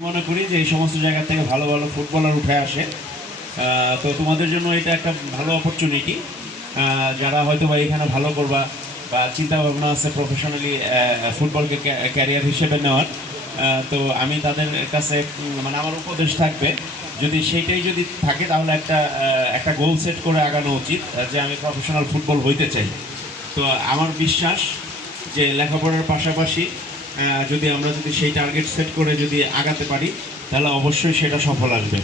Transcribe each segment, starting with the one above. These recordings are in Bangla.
মনে করি যে এই সমস্ত জায়গা থেকে ভালো ভালো ফুটবলার উঠে আসে। তো তোমাদের জন্য এটা একটা ভালো অপরচুনিটি। যারা হয়তো বা এখানে ভালো করবা বা চিন্তা ভাবনা আছে প্রফেশনালি ফুটবলকে ক্যারিয়ার হিসেবে নেওয়ার, তো আমি তাদের কাছে মানে আমার উপদেশ থাকবে, যদি সেইটাই যদি থাকে তাহলে একটা গোল সেট করে আগানো উচিত, যে আমি প্রফেশনাল ফুটবল হইতে চাই। তো আমার বিশ্বাস যে লেখাপড়ার পাশাপাশি যদি সেই টার্গেট সেট করে যদি আগাতে পারি তাহলে অবশ্যই সেটা সফল আসবে।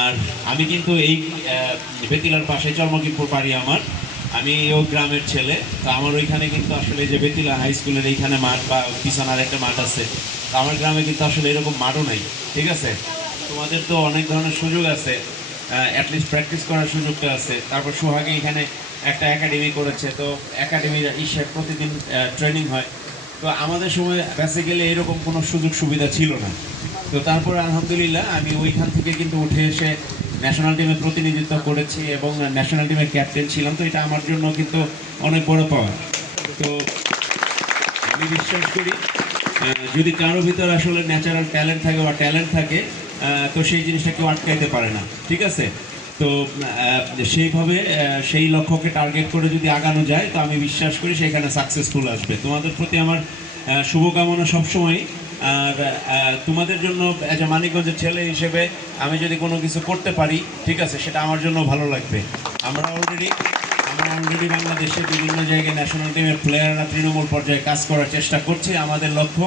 আর আমি কিন্তু এই বেতিলার পাশে চর্মকিপুর বাড়ি আমার, আমি ওই গ্রামের ছেলে। তো আমার ওইখানে কিন্তু আসলে যে বেতিলা হাই স্কুলের এইখানে মাঠ বা পিছনের একটা মাঠ আছে, তো আমার গ্রামে কিন্তু আসলে এরকম মাঠও নেই। ঠিক আছে, তোমাদের তো অনেক ধরনের সুযোগ আছে, অ্যাটলিস্ট প্র্যাকটিস করার সুযোগটা আছে। তারপর সোহাগে এখানে একটা একাডেমি করেছে, তো একাডেমির প্রতিদিন ট্রেনিং হয়। তো আমাদের সময় বেসিক্যালি এরকম কোনো সুযোগ সুবিধা ছিল না। তো তারপর আলহামদুলিল্লাহ আমি ওইখান থেকে কিন্তু উঠে এসে ন্যাশনাল টিমে প্রতিনিধিত্ব করেছি এবং ন্যাশনাল টিমের ক্যাপ্টেন ছিলাম। তো এটা আমার জন্য কিন্তু অনেক বড় পাওয়া। তো আমি বিশ্বাস করি যদি কারো ভিতর আসলে ন্যাচারাল ট্যালেন্ট থাকে বা ট্যালেন্ট থাকে, তো সেই জিনিসটা কেউ আটকাইতে পারে না। ঠিক আছে, তো সেইভাবে সেই লক্ষ্যকে টার্গেট করে যদি আগানো যায় তো আমি বিশ্বাস করি সেখানে সাকসেসফুল আসবে। তোমাদের প্রতি আমার শুভকামনা সবসময়। আর তোমাদের জন্য অ্যাজ এ মানিকগঞ্জের ছেলে হিসেবে আমি যদি কোনো কিছু করতে পারি, ঠিক আছে, সেটা আমার জন্য ভালো লাগবে। আমরা অলরেডি বাংলাদেশে বিভিন্ন জায়গায় ন্যাশনাল টিমের প্লেয়াররা তৃণমূল পর্যায়ে কাজ করার চেষ্টা করছে। আমাদের লক্ষ্য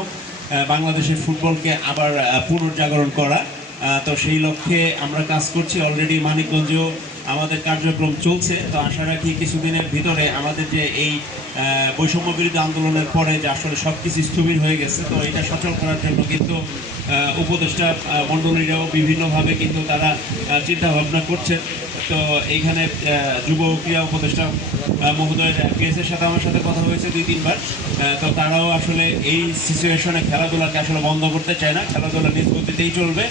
বাংলাদেশের ফুটবলকে আবার পুনর্জাগরণ করা। তো সেই লক্ষ্যে আমরা কাজ করছি। অলরেডি মানিকগঞ্জেও আমাদের কার্যক্রম চলছে। তো আশা রাখি কিছুদিনের ভিতরে আমাদের যে এই বৈষম্য বিরোধী আন্দোলনের পরে যে আসলে সব কিছু স্থবির হয়ে গেছে, তো এটা সচল করার জন্য কিন্তু উপদেষ্টা মণ্ডলীরাও বিভিন্নভাবে কিন্তু তারা চিন্তা ভাবনা করছেন। তো এইখানে যুব ক্রীড়া উপদেষ্টা মহোদয়ের পিএসের সাথে আমার সাথে কথা হয়েছে 2-3 বার। তো তারাও আসলে এই সিচুয়েশনে খেলাধুলাকে আসলে বন্ধ করতে চায় না, খেলাধুলা নিজ গতিতেই চলবে।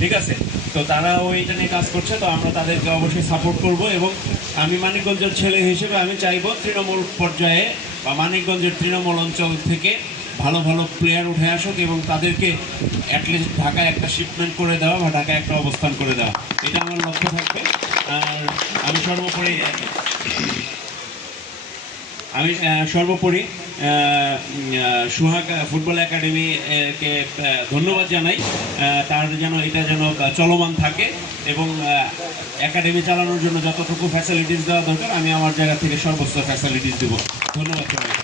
ঠিক আছে, তো তারাও এইটা নিয়ে কাজ করছে। তো আমরা তাদেরকে অবশ্যই সাপোর্ট করব এবং আমি মানিকগঞ্জের ছেলে হিসেবে আমি চাইব তৃণমূল পর্যায়ে বা মানিকগঞ্জের তৃণমূল অঞ্চল থেকে ভালো ভালো প্লেয়ার উঠে আসুক এবং তাদেরকে অ্যাটলিস্ট ঢাকায় একটা শিপমেন্ট করে দেওয়া বা ঢাকায় একটা অবস্থান করে দেওয়া, এটা আমার লক্ষ্য থাকবে। আর আমি সর্বোপরি সোহাগ ফুটবল একাডেমিকে ধন্যবাদ জানাই। তার এটা যেন চলমান থাকে এবং একাডেমি চালানোর জন্য যতটুকু ফ্যাসিলিটিস দেওয়া দরকার আমি আমার জায়গা থেকে সর্বোচ্চ ফ্যাসিলিটিস দেবো। ধন্যবাদ সবাই।